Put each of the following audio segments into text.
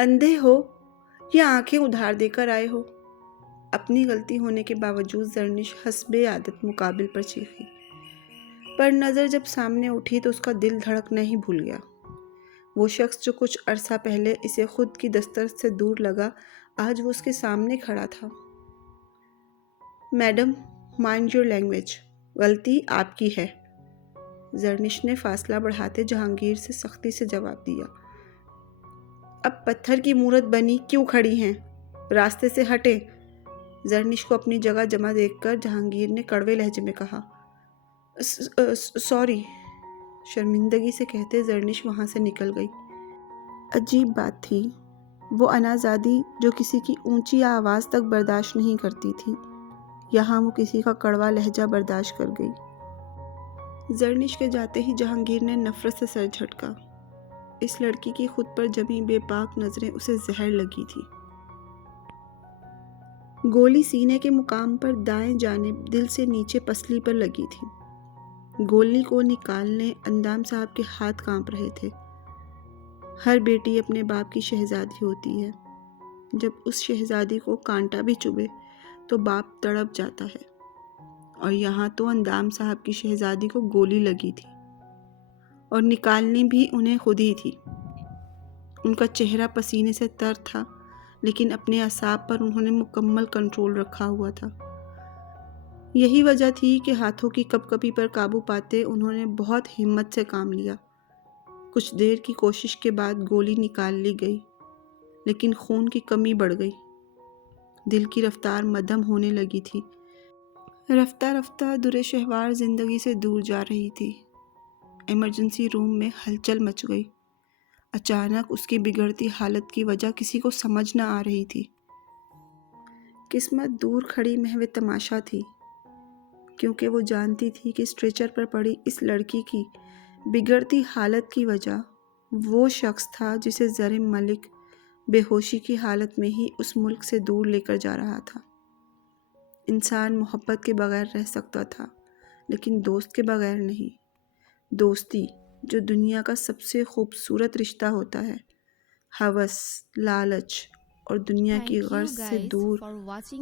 اندھے ہو یا آنکھیں ادھار دے کر آئے ہو؟ اپنی غلطی ہونے کے باوجود زرنش حسب عادت مقابل پر چیخی، پر نظر جب سامنے اٹھی تو اس کا دل دھڑکنا ہی بھول گیا۔ وہ شخص جو کچھ عرصہ پہلے اسے خود کی دستر سے دور لگا، آج وہ اس کے سامنے کھڑا تھا۔ میڈم، مائنڈ یور لینگویج، غلطی آپ کی ہے، زرنش نے فاصلہ بڑھاتے جہانگیر سے سختی سے جواب دیا۔ اب پتھر کی مورت بنی کیوں کھڑی ہیں؟ راستے سے ہٹیں، زرنش کو اپنی جگہ جمع دیکھ کر جہانگیر نے کڑوے لہجے میں کہا۔ سوری، شرمندگی سے کہتے زرنش وہاں سے نکل گئی۔ عجیب بات تھی، وہ انازادی جو کسی کی اونچی آواز تک برداشت نہیں کرتی تھی، یہاں وہ کسی کا کڑوا لہجہ برداشت کر گئی۔ زرنش کے جاتے ہی جہانگیر نے نفرت سے سر جھٹکا۔ اس لڑکی کی خود پر جمی بے باک نظریں اسے زہر لگی تھی۔ گولی سینے کے مقام پر دائیں جانب دل سے نیچے پسلی پر لگی تھی۔ گولی کو نکالنے اندام صاحب کے ہاتھ کانپ رہے تھے۔ ہر بیٹی اپنے باپ کی شہزادی ہوتی ہے، جب اس شہزادی کو کانٹا بھی چبھے تو باپ تڑپ جاتا ہے، اور یہاں تو اندام صاحب کی شہزادی کو گولی لگی تھی، اور نکالنی بھی انہیں خود ہی تھی۔ ان کا چہرہ پسینے سے تر تھا، لیکن اپنے اعصاب پر انہوں نے مکمل کنٹرول رکھا ہوا تھا۔ یہی وجہ تھی کہ ہاتھوں کی کپ کپی پر قابو پاتے انہوں نے بہت ہمت سے کام لیا۔ کچھ دیر کی کوشش کے بعد گولی نکال لی گئی، لیکن خون کی کمی بڑھ گئی۔ دل کی رفتار مدھم ہونے لگی تھی۔ رفتہ رفتہ در شہوار زندگی سے دور جا رہی تھی۔ ایمرجنسی روم میں ہلچل مچ گئی۔ اچانک اس کی بگڑتی حالت کی وجہ کسی کو سمجھ نہ آ رہی تھی۔ قسمت دور کھڑی محو تماشا تھی، کیونکہ وہ جانتی تھی کہ اسٹریچر پر پڑی اس لڑکی کی بگڑتی حالت کی وجہ وہ شخص تھا جسے زر ملک بے ہوشی کی حالت میں ہی اس ملک سے دور لے کر جا رہا تھا۔ انسان محبت کے بغیر رہ سکتا تھا، لیکن دوست کے بغیر نہیں۔ دوستی جو دنیا کا سب سے خوبصورت رشتہ ہوتا ہے، ہوس، لالچ اور دنیا کی غرض سے دور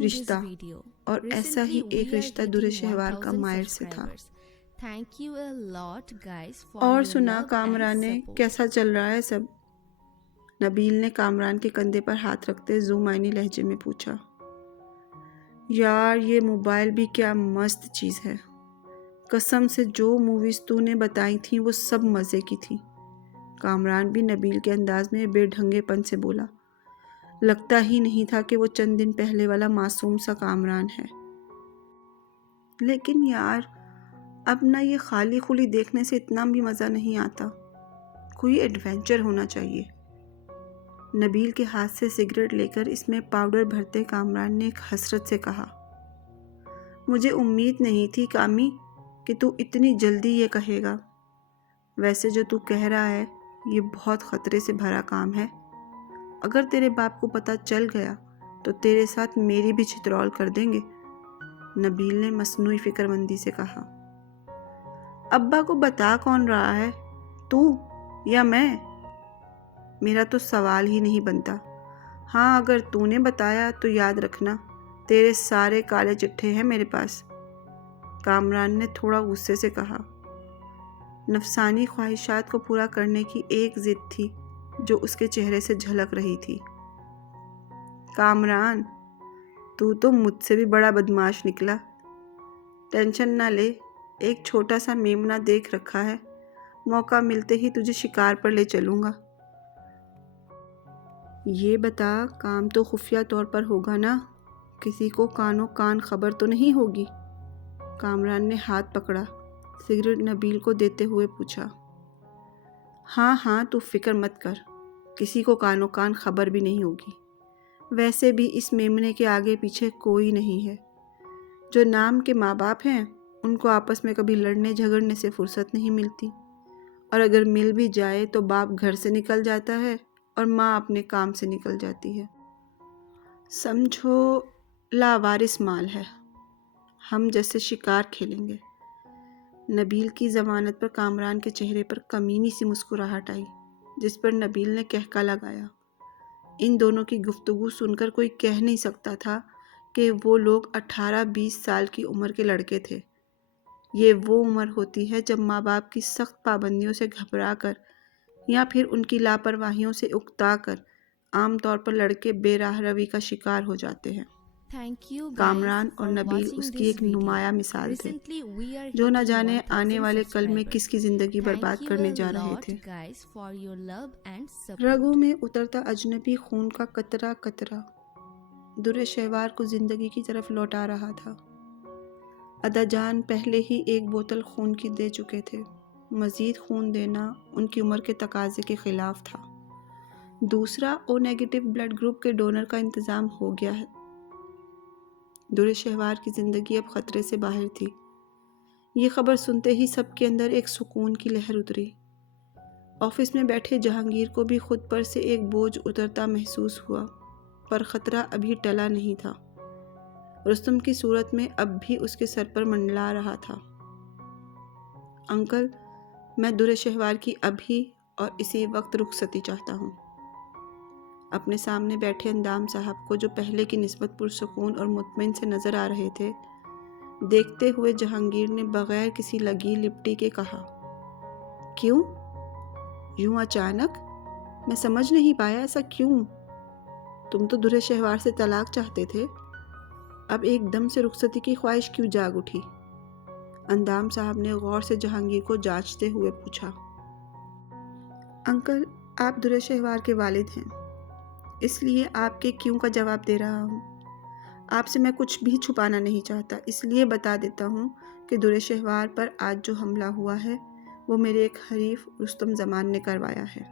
رشتہ، اور ایسا ہی ایک رشتہ در شہوار کا مائر سے تھا۔ اور سنا کامران نے، کیسا چل رہا ہے سب؟ نبیل نے کامران کے کندھے پر ہاتھ رکھتے ذو معنی لہجے میں پوچھا۔ یار یہ موبائل بھی کیا مست چیز ہے، قسم سے جو موویز تو نے بتائی تھیں وہ سب مزے کی تھی، کامران بھی نبیل کے انداز میں بے ڈھنگے پن سے بولا۔ لگتا ہی نہیں تھا کہ وہ چند دن پہلے والا معصوم سا کامران ہے۔ لیکن یار اب نہ یہ خالی خلی دیکھنے سے اتنا بھی مزہ نہیں آتا، کوئی ایڈونچر ہونا چاہیے۔ نبیل کے ہاتھ سے سگریٹ لے کر اس میں پاؤڈر بھرتے کامران نے ایک حسرت سے کہا۔ مجھے امید نہیں تھی کامی کہ تو اتنی جلدی یہ کہے گا۔ ویسے جو تو کہہ رہا ہے یہ بہت خطرے سے بھرا کام ہے۔ اگر تیرے باپ کو پتہ چل گیا تو تیرے ساتھ میری بھی چترول کر دیں گے، نبیل نے مصنوعی فکر مندی سے کہا۔ ابا کو بتا کون رہا ہے، تو یا میں؟ میرا تو سوال ہی نہیں بنتا۔ ہاں اگر تو نے بتایا تو یاد رکھنا تیرے سارے کالے چٹھے ہیں میرے پاس، کامران نے تھوڑا غصے سے کہا۔ نفسانی خواہشات کو پورا کرنے کی ایک ضد تھی جو اس کے چہرے سے جھلک رہی تھی۔ کامران تو مجھ سے بھی بڑا بدماش نکلا۔ ٹینشن نہ لے، ایک چھوٹا سا میمنہ دیکھ رکھا ہے، موقع ملتے ہی تجھے شکار پر لے چلوں گا۔ یہ بتا کام تو خفیہ طور پر ہوگا نا، کسی کو کانوں کان خبر تو نہیں ہوگی؟ کامران نے ہاتھ پکڑا، سگریٹ نبیل کو دیتے ہوئے پوچھا۔ ہاں ہاں تو فکر مت کر، کسی کو کانوں کان خبر بھی نہیں ہوگی۔ ویسے بھی اس میمنے کے آگے پیچھے کوئی نہیں ہے۔ جو نام کے ماں باپ ہیں ان کو آپس میں کبھی لڑنے جھگڑنے سے فرصت نہیں ملتی، اور اگر مل بھی جائے تو باپ گھر سے نکل جاتا ہے اور ماں اپنے کام سے نکل جاتی ہے۔ سمجھو لاوارث مال ہے، ہم جیسے شکار کھیلیں گے۔ نبیل کی ضمانت پر کامران کے چہرے پر کمینی سی مسکراہٹ آئی، جس پر نبیل نے کہکا لگایا۔ ان دونوں کی گفتگو سن کر کوئی کہہ نہیں سکتا تھا کہ وہ لوگ 18-20 سال کی عمر کے لڑکے تھے۔ یہ وہ عمر ہوتی ہے جب ماں باپ کی سخت پابندیوں سے گھبرا کر یا پھر ان کی لاپرواہیوں سے اکتا کر عام طور پر لڑکے بے راہ روی کا شکار ہو جاتے ہیں۔ کامران اور نبیل اس کی ایک نمایاں مثال تھے، جو نہ جانے آنے والے کل میں کس کی زندگی برباد کرنے جا رہے تھے۔ رگوں میں اترتا اجنبی خون کا قطرہ قطرہ در شہوار کو زندگی کی طرف لوٹا رہا تھا۔ ادا جان پہلے ہی ایک بوتل خون کی دے چکے تھے، مزید خون دینا ان کی عمر کے تقاضے کے خلاف تھا۔ دوسرا او نیگیٹو بلڈ گروپ کے ڈونر کا انتظام ہو گیا ہے۔ در شہوار کی زندگی اب خطرے سے باہر تھی۔ یہ خبر سنتے ہی سب کے اندر ایک سکون کی لہر اتری۔ آفس میں بیٹھے جہانگیر کو بھی خود پر سے ایک بوجھ اترتا محسوس ہوا، پر خطرہ ابھی ٹلا نہیں تھا۔ رستم کی صورت میں اب بھی اس کے سر پر منڈلا رہا تھا۔ انکل، میں در شہوار کی ابھی اور اسی وقت رخصتی چاہتا ہوں۔ اپنے سامنے بیٹھے اندام صاحب کو، جو پہلے کی نسبت پرسکون اور مطمئن سے نظر آ رہے تھے، دیکھتے ہوئے جہانگیر نے بغیر کسی لگی لپٹی کے کہا، کیوں؟ یوں اچانک؟ میں سمجھ نہیں پایا، ایسا کیوں؟ تم تو در شہوار سے طلاق چاہتے تھے، اب ایک دم سے رخصتی کی خواہش کیوں جاگ اٹھی؟ اندام صاحب نے غور سے جہانگیر کو جانچتے ہوئے پوچھا۔ انکل، آپ در شہوار کے والد ہیں، اس لیے آپ کے کیوں کا جواب دے رہا ہوں۔ آپ سے میں کچھ بھی چھپانا نہیں چاہتا، اس لیے بتا دیتا ہوں کہ در شہوار پر آج جو حملہ ہوا ہے وہ میرے ایک حریف رستم زمان نے کروایا ہے۔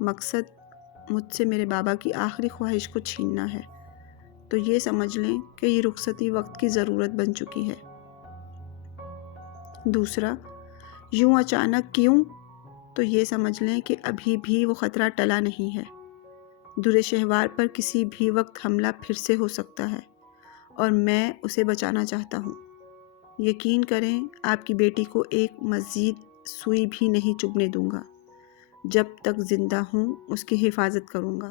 مقصد مجھ سے میرے بابا کی آخری خواہش کو چھیننا ہے، تو یہ سمجھ لیں کہ یہ رخصتی وقت کی ضرورت بن چکی ہے۔ دوسرا، یوں اچانک کیوں؟ تو یہ سمجھ لیں کہ ابھی بھی وہ خطرہ ٹلا نہیں ہے۔ در شہوار پر کسی بھی وقت حملہ پھر سے ہو سکتا ہے، اور میں اسے بچانا چاہتا ہوں۔ یقین کریں، آپ کی بیٹی کو ایک مزید سوئی بھی نہیں چبھنے دوں گا۔ جب تک زندہ ہوں اس کی حفاظت کروں گا۔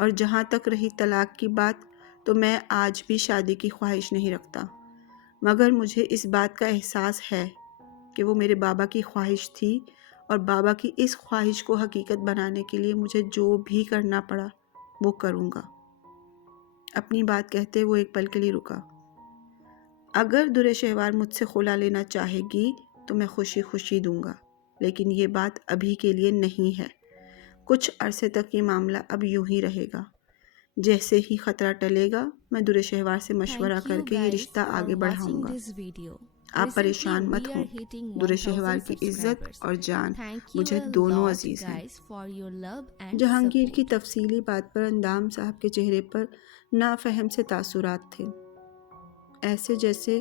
اور جہاں تک رہی طلاق کی بات، تو میں آج بھی شادی کی خواہش نہیں رکھتا، مگر مجھے اس بات کا احساس ہے کہ وہ میرے بابا کی خواہش تھی، اور بابا کی اس خواہش کو حقیقت بنانے کے لیے مجھے جو بھی کرنا پڑا وہ کروں گا۔ اپنی بات کہتے وہ ایک پل کے لیے رکا۔ اگر در شہوار مجھ سے خلا لینا چاہے گی تو میں خوشی خوشی دوں گا، لیکن یہ بات ابھی کے لیے نہیں ہے۔ کچھ عرصے تک یہ معاملہ اب یوں ہی رہے گا۔ جیسے ہی خطرہ ٹلے گا، میں در شہوار سے مشورہ کر کے یہ رشتہ آگے بڑھاؤں گا۔ آپ پریشان مت ہوں، در شہوار کی عزت اور جان مجھے دونوں عزیز ہیں۔ جہانگیر کی تفصیلی بات پر اندام صاحب کے چہرے پر نافہم سے تاثرات تھے، ایسے جیسے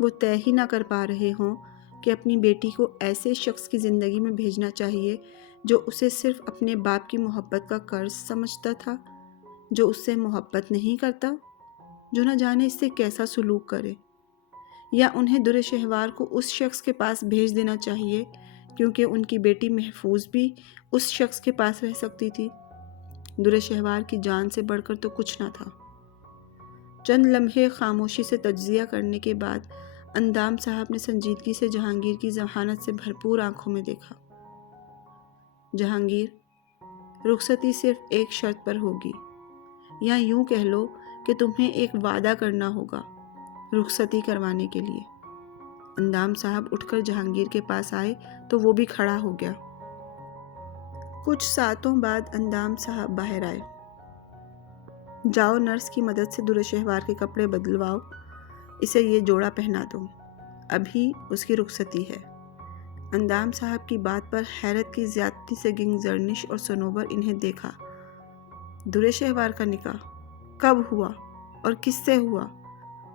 وہ طے ہی نہ کر پا رہے ہوں کہ اپنی بیٹی کو ایسے شخص کی زندگی میں بھیجنا چاہیے جو اسے صرف اپنے باپ کی محبت کا قرض سمجھتا تھا، جو اس سے محبت نہیں کرتا، جو نہ جانے اس سے کیسا سلوک کرے، یا انہیں در شہوار کو اس شخص کے پاس بھیج دینا چاہیے کیونکہ ان کی بیٹی محفوظ بھی اس شخص کے پاس رہ سکتی تھی۔ در شہوار کی جان سے بڑھ کر تو کچھ نہ تھا۔ چند لمحے خاموشی سے تجزیہ کرنے کے بعد اندام صاحب نے سنجیدگی سے جہانگیر کی ذہانت سے بھرپور آنکھوں میں دیکھا۔ جہانگیر، رخصتی صرف ایک شرط پر ہوگی، یا یوں کہہ لو کہ تمہیں ایک وعدہ کرنا ہوگا رخصتی کروانے کے لیے۔ اندام صاحب اٹھ کر جہانگیر کے پاس آئے تو وہ بھی کھڑا ہو گیا۔ کچھ ساعتوں بعد اندام صاحب باہر آئے۔ جاؤ، نرس کی مدد سے در شہوار کے کپڑے بدلواؤ، اسے یہ جوڑا پہنا دو، ابھی اس کی رخصتی ہے۔ اندام صاحب کی بات پر حیرت کی زیادتی سے گنگ زرنش اور صنوبر انہیں دیکھا۔ در شہوار کا نکاح کب ہوا اور کس سے ہوا،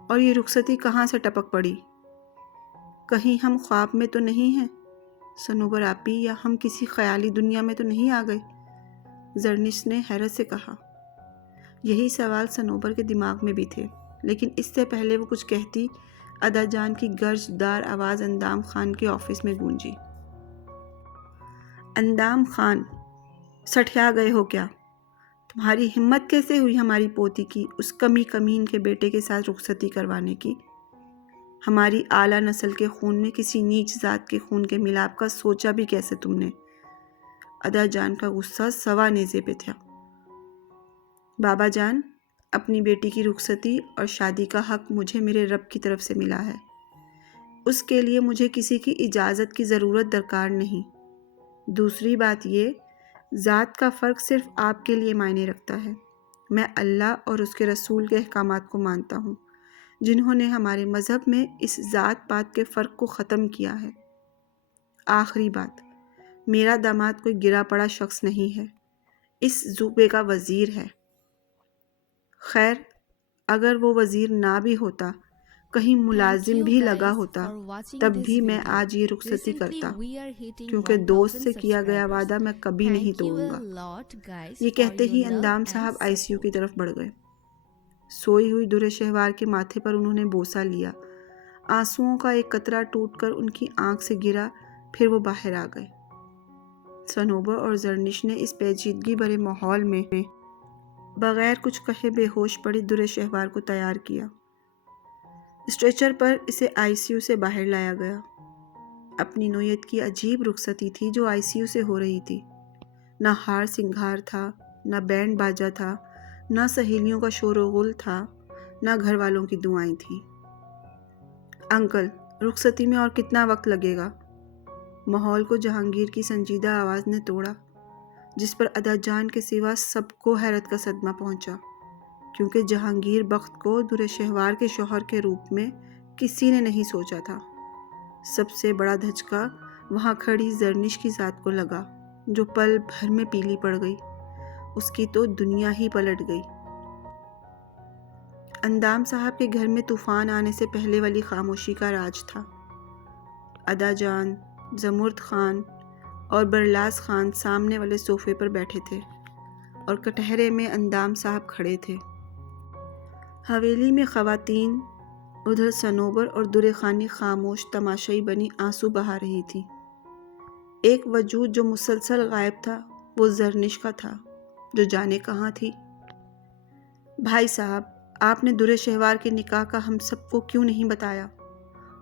اور یہ رخصتی کہاں سے ٹپک پڑی؟ کہیں ہم خواب میں تو نہیں ہیں صنوبر آپی، یا ہم کسی خیالی دنیا میں تو نہیں آ گئے؟ زرنش نے حیرت سے کہا۔ یہی سوال صنوبر کے دماغ میں بھی تھے، لیکن اس سے پہلے وہ کچھ کہتی، ادا جان کی گرج دار آواز اندام خان کے آفس میں گونجی۔ اندام خان، سٹھیا گئے ہو کیا؟ تمہاری ہمت کیسے ہوئی ہماری پوتی کی اس کمین کے بیٹے کے ساتھ رخصتی کروانے کی؟ ہماری اعلیٰ نسل کے خون میں کسی نیچ ذات کے خون کے ملاپ کا سوچا بھی کیسے تم نے؟ ادا جان کا غصہ سوا نیزے پہ تھا۔ بابا جان، اپنی بیٹی کی رخصتی اور شادی کا حق مجھے میرے رب کی طرف سے ملا ہے۔ اس کے لیے مجھے کسی کی اجازت کی ضرورت درکار نہیں۔ دوسری بات یہ، ذات کا فرق صرف آپ کے لیے معنی رکھتا ہے۔ میں اللہ اور اس کے رسول کے احکامات کو مانتا ہوں، جنہوں نے ہمارے مذہب میں اس ذات پات کے فرق کو ختم کیا ہے۔ آخری بات، میرا داماد کوئی گرا پڑا شخص نہیں ہے، اس صوبے کا وزیر ہے۔ خیر، اگر وہ وزیر نہ بھی ہوتا، کہیں ملازم بھی لگا ہوتا، تب بھی میں آج یہ رخصتی کرتا، کیونکہ دوست سے کیا گیا وعدہ میں کبھی نہیں توڑوں گا۔ یہ کہتے ہی اندام صاحب آئی سی یو کی طرف بڑھ گئے۔ سوئی ہوئی در شہوار کے ماتھے پر انہوں نے بوسہ لیا۔ آنسوؤں کا ایک قطرہ ٹوٹ کر ان کی آنکھ سے گرا، پھر وہ باہر آ گئے۔ صنوبر اور زرنش نے اس پیچیدگی بھرے ماحول میں بغیر کچھ کہے بے ہوش پڑی در شہوار کو تیار کیا۔ اسٹریچر پر اسے آئی سی یو سے باہر لایا گیا۔ اپنی نوعیت کی عجیب رخصتی تھی جو آئی سی یو سے ہو رہی تھی۔ نہ ہار سنگھار تھا، نہ بینڈ باجا تھا، نہ سہیلیوں کا شور و غل تھا، نہ گھر والوں کی دعائیں تھیں۔ انکل، رخصتی میں اور کتنا وقت لگے گا؟ ماحول کو جہانگیر کی سنجیدہ آواز نے توڑا، جس پر ادا جان کے سوا سب کو حیرت کا صدمہ پہنچا، کیونکہ جہانگیر بخت کو در شہوار کے شوہر کے روپ میں کسی نے نہیں سوچا تھا۔ سب سے بڑا دھچکا وہاں کھڑی زرنش کی ذات کو لگا، جو پل بھر میں پیلی پڑ گئی۔ اس کی تو دنیا ہی پلٹ گئی۔ اندام صاحب کے گھر میں طوفان آنے سے پہلے والی خاموشی کا راج تھا۔ ادا جان، زمرد خان اور برلاس خان سامنے والے صوفے پر بیٹھے تھے اور کٹہرے میں اندام صاحب کھڑے تھے۔ حویلی میں خواتین، ادھر صنوبر اور در خانی خاموش تماشائی بنی آنسو بہا رہی تھی۔ ایک وجود جو مسلسل غائب تھا وہ زرنش کا تھا، جو جانے کہاں تھی۔ بھائی صاحب، آپ نے در شہوار کے نکاح کا ہم سب کو کیوں نہیں بتایا؟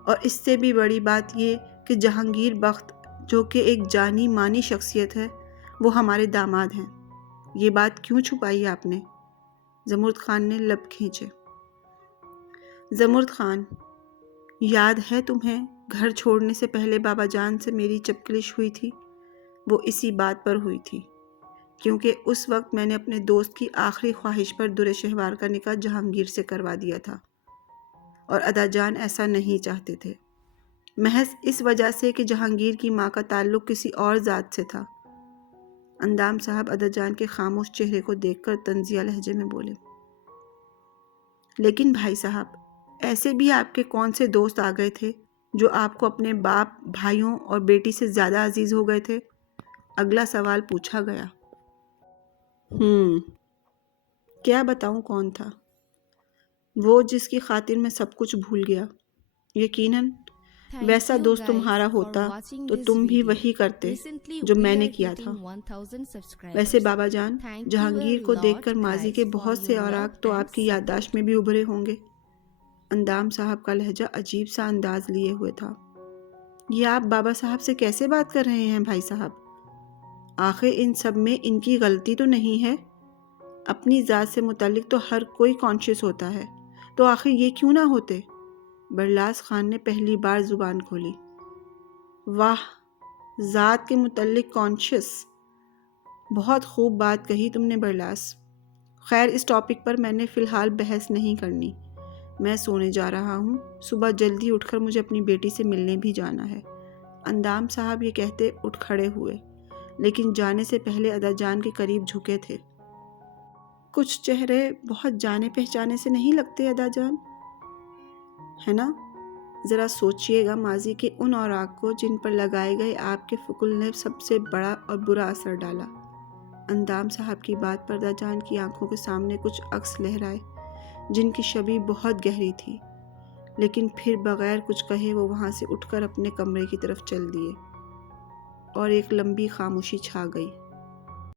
اور اس سے بھی بڑی بات یہ کہ جہانگیر بخت، جو کہ ایک جانی مانی شخصیت ہے، وہ ہمارے داماد ہیں۔ یہ بات کیوں چھپائی آپ نے؟ زمرد خان نے لب کھینچے۔ زمرد خان، یاد ہے تمہیں گھر چھوڑنے سے پہلے بابا جان سے میری چپکلش ہوئی تھی؟ وہ اسی بات پر ہوئی تھی، کیونکہ اس وقت میں نے اپنے دوست کی آخری خواہش پر در شہوار کا نکاح جہانگیر سے کروا دیا تھا، اور ادا جان ایسا نہیں چاہتے تھے، محض اس وجہ سے کہ جہانگیر کی ماں کا تعلق کسی اور ذات سے تھا۔ اندام صاحب ادا جان کے خاموش چہرے کو دیکھ کر طنزیہ لہجے میں بولے۔ لیکن بھائی صاحب، ایسے بھی آپ کے کون سے دوست آ گئے تھے جو آپ کو اپنے باپ، بھائیوں اور بیٹی سے زیادہ عزیز ہو گئے تھے؟ اگلا سوال پوچھا گیا۔ کیا بتاؤں کون تھا؟ وہ جس کی خاطر میں سب کچھ بھول گیا۔ یقیناً ویسا دوست تمہارا ہوتا تو تم بھی وہی کرتے جو میں نے کیا تھا۔ ویسے بابا جان، جہانگیر کو دیکھ کر ماضی کے بہت سے اوراق تو آپ کی یادداشت میں بھی ابھرے ہوں گے۔ اندام صاحب کا لہجہ عجیب سا انداز لیے ہوئے تھا۔ یہ آپ بابا صاحب سے کیسے بات کر رہے ہیں بھائی صاحب؟ آخر ان سب میں ان کی غلطی تو نہیں ہے؟ اپنی ذات سے متعلق تو ہر کوئی کانشیس ہوتا ہے، تو آخر یہ کیوں نہ ہوتے؟ برلاس خان نے پہلی بار زبان کھولی۔ واہ، ذات کے متعلق کانشیس! بہت خوب بات کہی تم نے برلاس۔ خیر، اس ٹاپک پر میں نے فی الحال بحث نہیں کرنی۔ میں سونے جا رہا ہوں، صبح جلدی اٹھ کر مجھے اپنی بیٹی سے ملنے بھی جانا ہے۔ اندام صاحب یہ کہتے اٹھ کھڑے ہوئے، لیکن جانے سے پہلے ادا جان کے قریب جھکے تھے۔ کچھ چہرے بہت جانے پہچانے سے نہیں لگتے ادا جان، ہے نا؟ ذرا سوچئے گا ماضی کے ان اوراق کو جن پر لگائے گئے آپ کے فکل نے سب سے بڑا اور برا اثر ڈالا۔ اندام صاحب کی بات پر ادا جان کی آنکھوں کے سامنے کچھ عکس لہرائے، جن کی شبیہ بہت گہری تھی، لیکن پھر بغیر کچھ کہے وہ وہاں سے اٹھ کر اپنے کمرے کی طرف چل دیے، اور ایک لمبی خاموشی چھا گئی۔